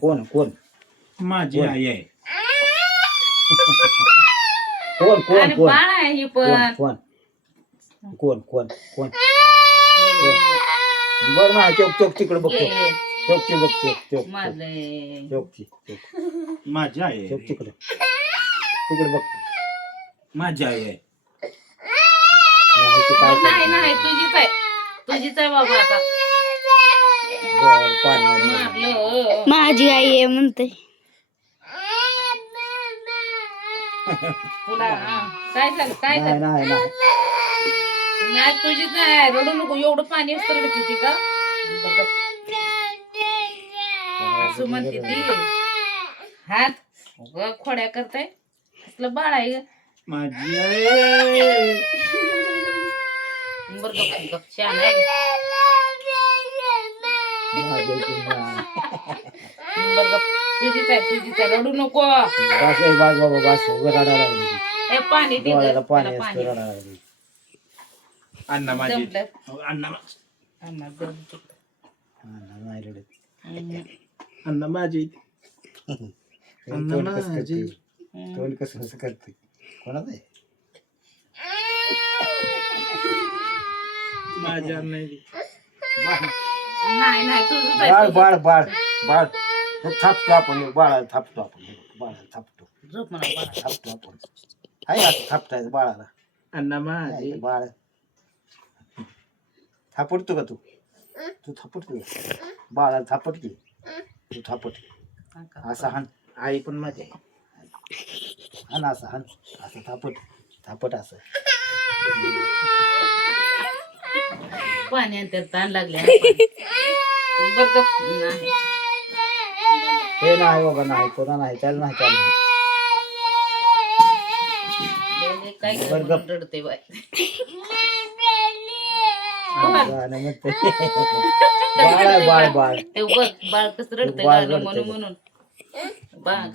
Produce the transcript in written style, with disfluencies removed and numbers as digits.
कोण कोण माझी कोण? आई आहे. कोण कोण आणि कोण बाळ आहे ही कोण पण कोण कोण कोण कोण बरं ना चौक चौक तिकडे बघतो चौकची बघ चौक चौक माझे चौकची चौक माझी आई चौक आहे. तिकडे तिकडे बघतो माझी आई आहे. नाही ते काय नाही करते? नाही तुझीच आहे बाबा आता बरं, पाणी मारलं माझी आई आहे म्हणते. तुला काय झालं काय नाही झालं नाही नाही नाही तुझीच आहे रडू नको एवढं पाणी असतं रडते ती का बरं असं म्हणते ती हात उगा खोड्या करताय कसलं बाळ आहे ग माझी आई आहे. बरं गप गप छान आहे माझ्या इथे नाही. बरं गप तुझीच आहे रडू नको बस ए, बस बाबा बस उगा रडायला लागली ती. हे पाणी दे डोळ्याला गं, पाणी त्याला असतं पाणी रडायला लागली अण्णा माझी जमलं. अण्णा आम्हाला जमलं. हा, नाही रडत अण्णा माझी तोंड कसं करते हम्म. तोंड कसं करते कोणाचं आहे माझी अण्णा आहे. नाही तुझंच बाळ आहे बाळ बाळ बाळ हे थापतो आपण बाळाला थापतो आपण बाळाला थापतो झोप म्हणा बाळा. थापतो आपण आहे असं थापटायचं बाळाला अण्णा माझी आहे, बाळ थापडतो का तू तू थापडतो का? बाळाला थापट की तू थापट असं हाण आई पण माझी आहे. हाण असं हाण असं थापट थापट असं पाणी आणि त्यात ताण लागले बरं गप नाही हे नाही बाबा नाही कोणा नाही त्याला नाही चालणार हे काय बरं गप. करून रडते बाय गाणं म्हणते. बाळ आहे, बाळ बाळ ते बघ बाळ कसं रडतंय बाळ गाणं रडतंय म्हणून बघ. म्हणून